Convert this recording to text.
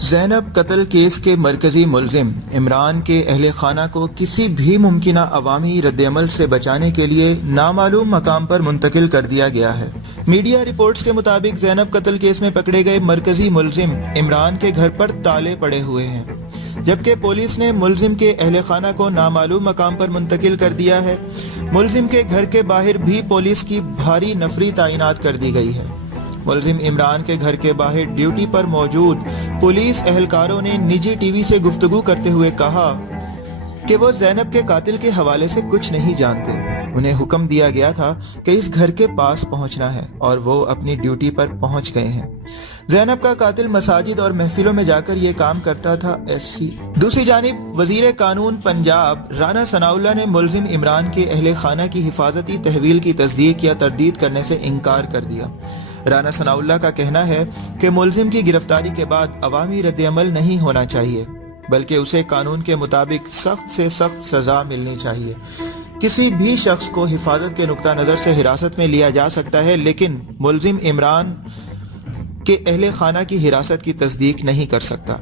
زینب قتل کیس کے مرکزی ملزم عمران کے اہل خانہ کو کسی بھی ممکنہ عوامی رد عمل سے بچانے کے لیے نامعلوم مقام پر منتقل کر دیا گیا ہے۔ میڈیا رپورٹس کے مطابق زینب قتل کیس میں پکڑے گئے مرکزی ملزم عمران کے گھر پر تالے پڑے ہوئے ہیں، جبکہ پولیس نے ملزم کے اہل خانہ کو نامعلوم مقام پر منتقل کر دیا ہے۔ ملزم کے گھر کے باہر بھی پولیس کی بھاری نفری تعینات کر دی گئی ہے۔ ملزم عمران کے گھر کے باہر ڈیوٹی پر موجود پولیس اہلکاروں نے نجی ٹی وی سے گفتگو کرتے ہوئے کہا کہ وہ زینب کے قاتل کے حوالے سے کچھ نہیں جانتے۔ انہیں حکم دیا گیا تھا کہ اس گھر کے پاس پہنچنا ہے اور وہ اپنی ڈیوٹی پر پہنچ گئے ہیں۔ زینب کا قاتل مساجد اور محفلوں میں جا کر یہ کام کرتا تھا۔ دوسری جانب وزیر قانون پنجاب رانا ثناءاللہ نے ملزم عمران کے اہل خانہ کی حفاظتی تحویل کی تصدیق یا تردید کرنے سے انکار کر دیا۔ رانا ثناءاللہ کا کہنا ہے کہ ملزم کی گرفتاری کے بعد عوامی رد عمل نہیں ہونا چاہیے، بلکہ اسے قانون کے مطابق سخت سے سخت سزا ملنی چاہیے۔ کسی بھی شخص کو حفاظت کے نقطہ نظر سے حراست میں لیا جا سکتا ہے، لیکن ملزم عمران کے اہل خانہ کی حراست کی تصدیق نہیں کر سکتا۔